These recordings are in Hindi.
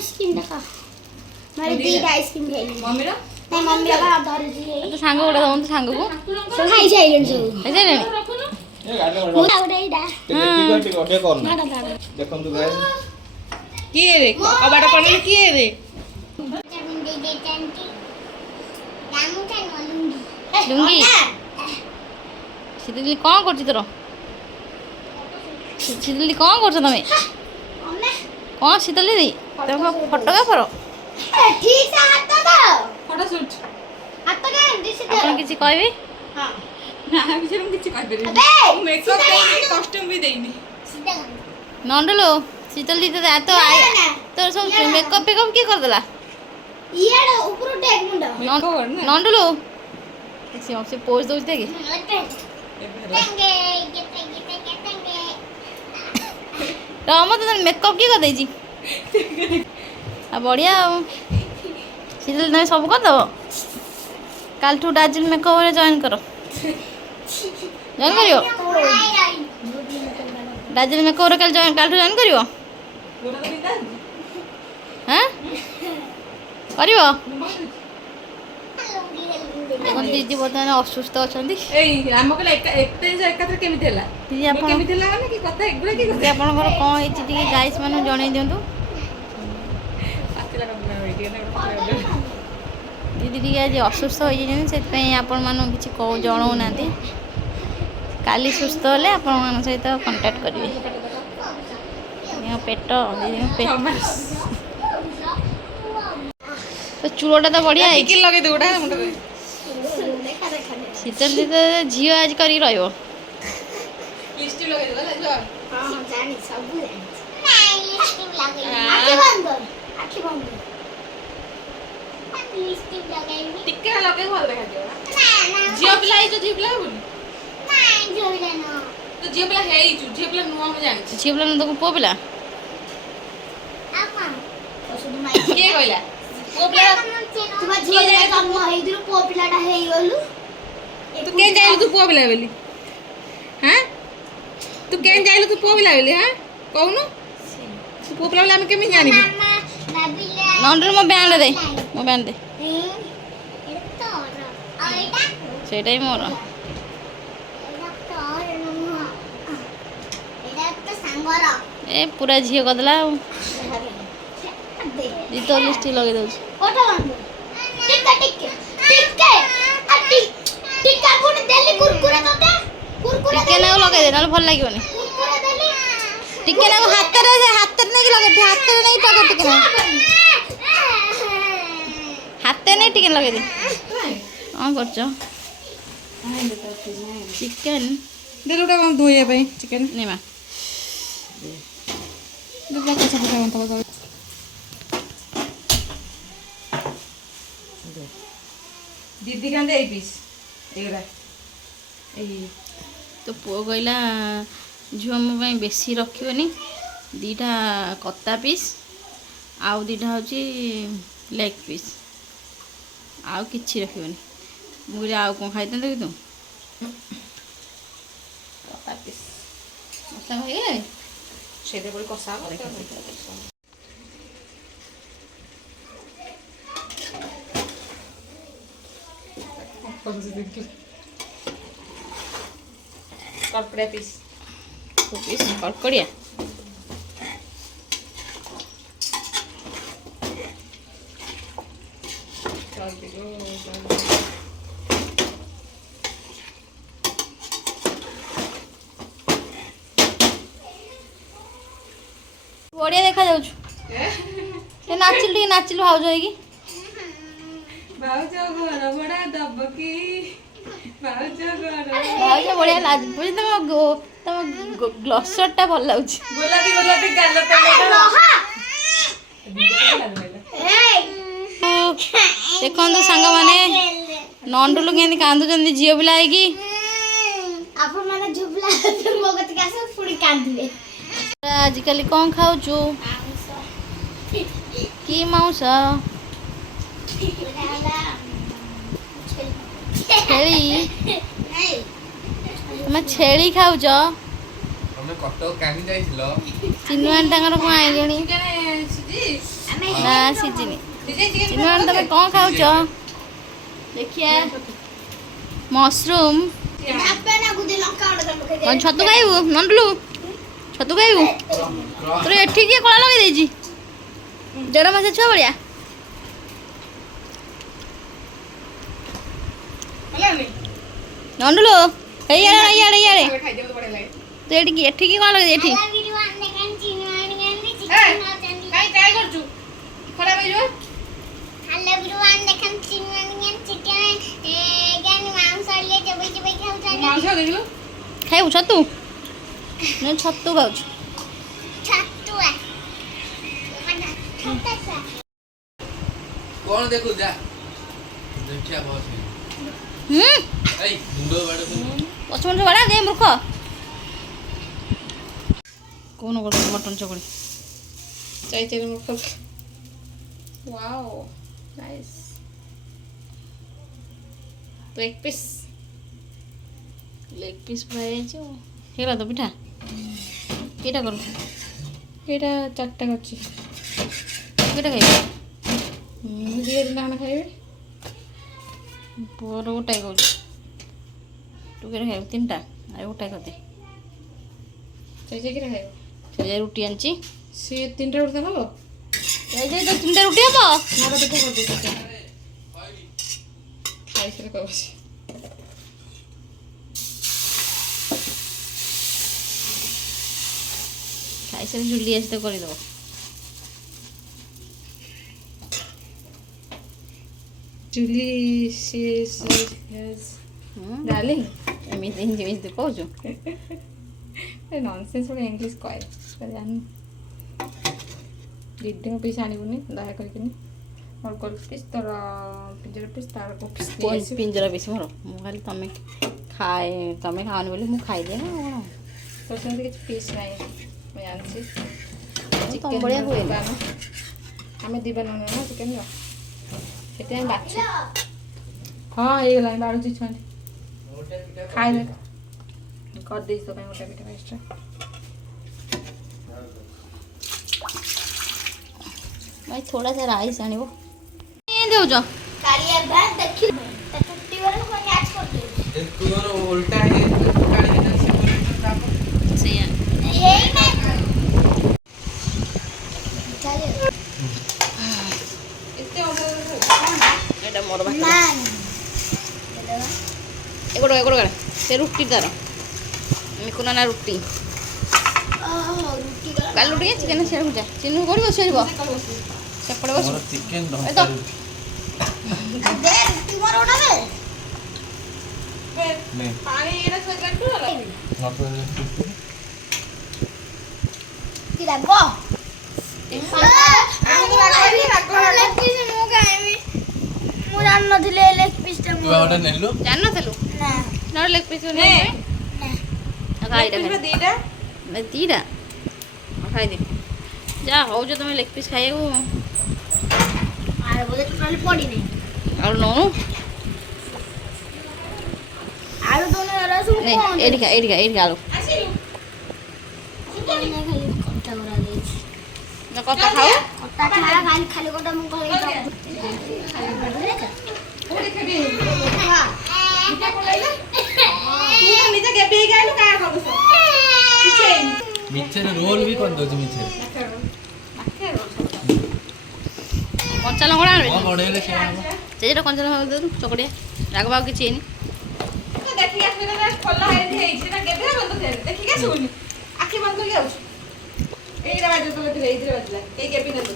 आइसक्रीम देखा मारे दीटा आइसक्रीम खाइली मम्मी रा नहीं मम्मी का धर जी तो सांग गोटे दउन सांग को सब खाई जाइलन सब खाई जाइले ए गाडी मुला उडे इडा टिकट ऑर्डर करना दादा दादा देखम तो गाइस किए रे कबाड़ कोन किए रे दे दे चंटी नामु का लुंगी लुंगी शीतली कौन करछि तोर शीतली कौन करछ तमे अम्मा कौन शीतली दी तमे फोटोग्राफर ठीक से हाथ दो फोटो शूट हाथ का दिस आपण किछि कहबी हां ना विषय में किछि कहबे अबे मेकअप देनी कॉस्ट्यूम भी देनी सीधा नंडलो शीतली तो तो आई तोर सब मेकअप पेकअप की कर देला इयाड ऊपर टेक मुंडा मेकअप ना नंडलो से पोज दोछ देगी टंगे टंगे राम तो मेकअप की कर देजी आ बढ़िया शीतल तुम सब कर दब काल ठू दार्जिलिंग मेकअप रे जॉइन करो जॉइन करियो दार्जिलिंग मेकअप रे काल ठू जॉइन करियो गोरा तो बिंदा हैं करियो देखो दीदी बर्तमान असुस्थ अच्छा एई हम कहले एकते एकात्र केमिति हला दीदी आप केमिति हला माने की कथा एगुला की दीदी आपनकर कौन होइछि टिके गाइस मानु जणै दियंतु आतिला कम ना होई ना दीदी टिके आज असुस्थ होई जेन से पई आपन मानु किछि को जणौ नांती काली सुस्थ होले आपन मान सहित कांटेक्ट करिवे यो पेट दीदी पेट तो चूड़ाटा तो बढ़िया है टिके लगे दोडा मुंड रे देखा देखा शीतल दी तो झील आज करी रहिबो लिस्ट लगे दो ना जो हां हां जानी सब जानी नहीं लिपस्टिक लगे आंखें बंद कर आंखें बंद कर लिपस्टिक लगाएंगे टिके लगे भल देखा दियो ना जियो पिलाई जो जियो पिलाई बोली नहीं जो लेना तो जियो पिला है ही जियो पिला नुआ में जानी झील बोला तो पुओ पिला आपा ओसुद माई के कहला ओ पिला तुम झियो ले जन्म हेइदिरु पो पिलाटा हेइ गलु तू केन जाइलु तू पुआ पिला बेली हैं तू केन जाइलु तू पुआ पिला बेली हैं कहनु तू पुआ पिला बेली हम केमि जानिबी मामा नबिले नंडर मो बैंड दे मो बैंड दे एटा तो और एटा सेटाई मोर एटा तो और नुआ एटा तो सांगर ए पूरा झील कदला दे दी तो लिपस्टिक लगे दउछ ओटा बंद टिक्का टिक्के टिक्के अटी टिक्का गुण देली कुरकुरे तोते कुरकुरे टिके ना लगे दे नाल भल लागिबनी कुरकुरे देली टिके ना हाथ रे नहीं लगे हाथ रे नहीं तो टिके ना हाथ नहीं टिके लगे दे हां करछो चिकन दे लोटा कम धोया पे चिकन नहीं मा दे लोटा सब का तो दीदी कांदे ए पीस एगरा ए तो पुओ कहला झुआ मो बेसी रखिबनी दीटा कत्ता पीस आउ दीटा होची लेग पीस आउ किछि रखिबनी मुझे आउ कोन खाइते कि तू कता पीस मसला हो गए सेदे बोल कसा कपड़े पीस तो पीस कड़कड़िया बढ़िया देखा जाउछु से नाचिलु हाउज होई भाउज घर बड़ा दबकी भाउज घर भाउज बढ़िया लाज बुझी तम ग्लसर टा भल लाउछि गोलापी गोलापी गाल देखो सांग माने नंडुलु केंदी कांदुचंदी झियो बिला आइकी आपन माने झुबला मो गति का सब पुड़ी कांदिले आजिकल कौन खाऊचु की मांस छेली तुम छेली खाऊच हमने कटक काहे जाइथिलो चिनुआन तांगर को आइलेनी चिकन सिजी हमें ନା ସିଝିନି ସିଝେଇଛି ଚିନୁ ମ୍ୟାଡ଼ାମ ତମେ କ'ଣ ଖାଉଛ ଦେଖିଆ ମସରୁମ୍ ଆପେ ନା ଗୁଦି ଲଙ୍କା ଗୋଟେ ପକେଇ କ'ଣ ଛତୁ ଖାଇବୁ ନଣ୍ଡୁଲୁ ଛତୁ ଖାଇବୁ ତୋର ଏଠି କିଏ କଳା ଲଗେଇ ଦେଇଛି 1.5 ମାସ ଛୁଆ ଭଳିଆ ହେଲାନି ନଣ୍ଡୁଲୁ ହେଇ ଇଆଡ଼େ ଇଆଡ଼େ ଇଆଡ଼େ ଖାଇଦିଅ ମତେ ବଢିଆ ଲାଗେ ତୁ ଏଠି କି କ'ଣ ଲଗେଇ ଏଠି କାଇଁ ଟ୍ରାଏ କରୁଛୁ ଖରାପ ହେଇଯିବ ମାଂସ ଦେଖିଲୁ ଖାଇବୁ ଛତୁ ନା ଛତୁ ଖାଉଛୁ କଣ ଦେଖୁ ଯା ଦେଖିଆ ବସ ହୁଁ ଏଇ ମୁଣ୍ଡ ବାଡ ପଛପଟ ବାଡ଼ା ଦେ ମୂର୍ଖ କ'ଣ କରୁଛୁ ମଟନ୍ ଚକୁଳି ଚାଇ ମୁଖ wow nice leg piece fry ହେଇଛି ଆଉ ହେଇଗଲା ତ ପିଠା କେଇଟା କରୁ ଏଇଟା 4ଟା କରିଛି କେଇଟା ଖାଇବୁ ମୁଁ ଦିଏ ଦିନ ଖାଇବି ପୁଅର ଗୋଟାଏ କରୁଛୁ ତୁ କେଇଟା ଖାଇବୁ 3ଟା ଆଉ ଗୋଟାଏ କରିଦେ ଚାଇକିରା ଖାଇବ ସେ ରୁଟି ଆଣିଛି ସିଏ 3ଟା ଉଠା ହବ ତ 3ଟା ରୁଟି ହବ ମୋର ପିଠା କରିଦେଇଛି ଖାଇସାରେ କହିବ ସେ ଖାଇସାରି ଜୁଲି ଆସି ତ କରିଦେବ ଜୁଲି ଡାର୍ଲିଂ ଏମିତି ଯେମିତି ତୁ କହୁଛୁ ନନସେନ୍ସ ଗୋଟେ ଇଂଲିଶ କହେ ଜାଣିନି ଦିଦିଙ୍କ ପିସ୍ ଆଣିବୁନି ଦୟା କରିକିନି ମୋର ଗୋଲ ପିସ୍ ତୋର ପିଞ୍ଜର ପିସ୍ ତାର ପିସ୍ ପିଞ୍ଜରା ବେଶୀ ମୋର ମୁଁ ଖାଲି ତମେ ଖାଅନି ବୋଲି ମୁଁ ଖାଇଦିଏ ନା କ'ଣ ତୋର ସେମିତି କିଛି ପିସ୍ ନାହିଁ ମୁଁ ଜାଣିଛି ତମ ଭଳିଆ ହୁଏ ନା ଆମେ ଦିବା ନ ନା ଚିକେନ୍ ସେଥିପାଇଁ ବାଛୁ ହଁ ହେଇଗଲାଣି ବାଳୁଛି ଛୁଆନ୍ତି ଖାଇଲେ କରିଦେଇଛି ତୋ ପାଇଁ ଗୋଟେ ପିଠା ଏକ୍ସଟ୍ରା ଭାଇ ଥୋଡ଼ା सा ରାଇସ୍ ଆଣିବ ଦେଉଛ କାଳିଆ ବା ଦେଖିଲ ତା ଚୁଟି ବାଲା ମୁଁ ମ୍ୟାଚ୍ କରିଦେବି ତୁମର ଓଲଟା ହେଇଯାଇଛି କାଢି ଦେନା ସେ ସେଇଆ ହେଇ ନାଇଁ ଚାଲେ ଏତେ ଅମଳ ଏଇଟା ମୋର ନା ଏଗୁଡ଼ା କାଳେ ସେ ରୁଟି ତାର ମିକୁନା ନା ରୁଟି ଓହୋ ରୁଟି କର କାଲି ରୁଟି ଚିକେନ୍ ସିଆଡ଼େ ଭୁଜା ଚିନୁ କୋଉଠି ବସିବ ସେପଟେ ବସିବ ମୋର ଚିକେନ ଏ ତ ଦେ ରୁଟି ମୋର ଗୋଟେ ନେ ପାଣି ଏଇଟା ସବୁ କାଟୁ କି ରାଗ ମୁଁ ଜାଣିନଥିଲି ଲେଗ ପିସ୍ ଟା ତୁ ଗୋଟେ ନେଲୁ ଜାଣିନଥିଲୁ ନା ନହେଲେ ଲେగ్ ପିସ୍ ନେ ଦିଟା ଦିଟା ଖାଇଦେ ଯାହା ହଉଛ ତମେ ଲେగ్ ପିସ୍ ଖାଇବାକୁ ଆରେ ବୋଧେ ଟୋଟାଲି ପଡ଼ିନି ଆଉ ନଉନୁ ଆଳୁ ଦୋନ ଏରା ସବୁ ନେ କଣ ଏଇଠି ଆଳୁ ଖାଲି କଟା କରା ଦେଇଛି ନା କଥା ଖାଉ କଟା ଛାଡା ଖାଲି ଖାଲି କଟା ମୁଁ ଖାଲି ମିଛରେ ରୋଲ ବି କରିଦଉଛି ମିଛରେ କଞ୍ଚା ଲଙ୍କା ଆଣିବେ କଣ ବଢେଇଲେ ସେ ହବ ସେଇଟା କଞ୍ଚା ଲଙ୍କା ଦେଉ ଚକଡ଼ିଆ ରାଗ ବାଗ କିଛି ହେଇନି ଦେଖିକି ଆସିଲେ ଖୋଲା ହେଇଛି ନା କେବେ ବନ୍ଦ ଦେଖିକି ଆସିବୁନି ଆଖି ବନ୍ଦ କରିକି ଆଉଛୁ ଏଇଟା ବାଜୁ ତ ଏଇଥିରେ ବାଜିଲା ଏଇ କେବି ନେଲୁ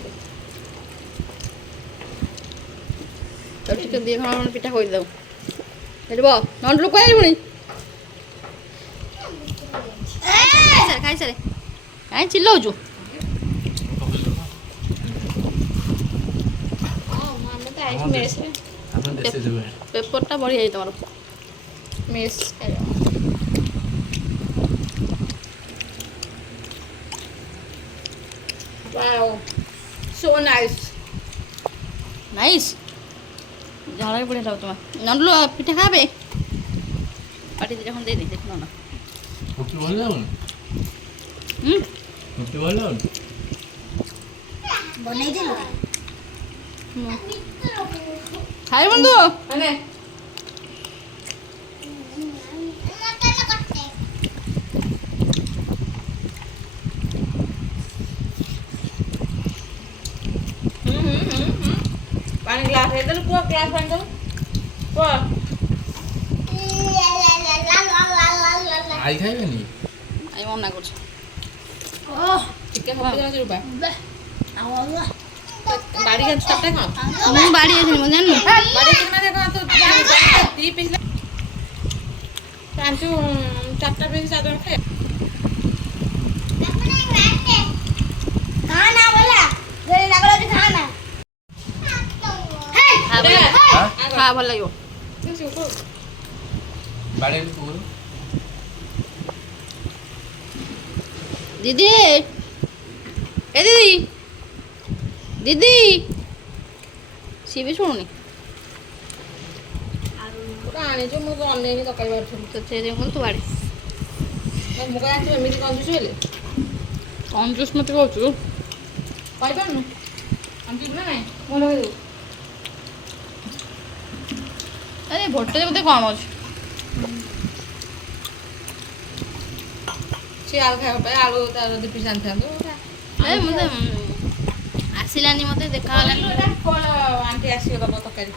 ତ ଟିକେ ଦୁଇ ଖଣ୍ଡ ପିଠା କହିଦେବୁ ସେଠି ବ ନଣ୍ଡୁ କହିବୁଣି ଖାଇସାରେ କାହିଁ ଚିଲଉଛୁ ଆମେ ତ ଆଇଛୁ ମେସ୍ରେ ଆପଣ ଦେଶେ ଯିବେ ପେପରଟା ବଢ଼ି ଯାଇଛି ତମର mess Wow, so nice. Nice ଝାଳ ବି ବଢ଼ିଆ ଲାଗୁଛି তোমার ନଣ୍ଡୁ ପିଠା ଖାବେ ପାଟି ଦୁଇଟା ଖଣ୍ଡ ଦେଇଦେ ଦେଖ ନା ରୁଟି ଭଲ ଲାଗୁନି ରୁଟି ଭଲ ଲାଗୁନି ବନେଇଦେଲୁ ଖାଇ ବନ୍ଧୁ ମାନେ ପାଣି ଗ୍ଲାସ ହେଇଦେଲୁ ପୁଅ ଗ୍ଲାସ ପାଣି ଦେଲୁ ପୁଅ ଆଇ ଖାଇବେନି? ଆଇ ମନା କରୁଛୁ ଚିକେନ ହବ ଯାଉଛି ରୂପା ବାଡ଼ି ଗାଛ ଚାରିଟା କଣ ମୁଁ ବାଡ଼ି ଆସିନି ମୁଁ ଜାଣିନୁ ବାଡ଼ି ଅଛି ମାନେ କଣ ତୁ ଦି ପିସ୍ ପାଞ୍ଚୁ ଚାରିଟା ପିସ୍ ଚାରିଜଣ ଖାଏ खाना बोला जरे लागला ती खाना ଖା ଭଲ ହଁ? ଖା ଭଲ ଲାଗିବ ବାଡ଼େଇଲୁ ପୁଅରୁ? ଦିଦି ଏ ଦିଦି ଦିଦି ସିଏ ବି ଶୁଣୁନି ଆଣିଛୁ ମୁଁ ତ ଅନେଇକି ତରକାରୀ ବାଢୁଥିଲି ତ ସେଇଥିପାଇଁ କହିଲି ତୁ ବାଡ଼ି ମୁଁ କହିଲି ତୁ ଏମିତି କଞ୍ଜୁସ ହେଲେ କଞ୍ଜୁସ୍ ମତେ କହୁଛୁ କହିପାରୁନୁ କଞ୍ଜୁସ ନା ନାଇଁ ମୁଁ ଲଗେଇଦେବୁ ଆରେ ଭୋଲ୍ଟେଜ ବୋଧେ କମ୍ ଅଛି ସିଏ ଆଳୁ ଖାଇବା ପାଇଁ ଆଳୁ ତାର ଦି ପିସ୍ ଆଣିଥାନ୍ତୁ ଏ ମତେ ଆସିଲାନି ମତେ ଦେଖାଗଲାନି କଣ ଆଣ୍ଟି ଆସିବ ଦବ ତରକାରୀ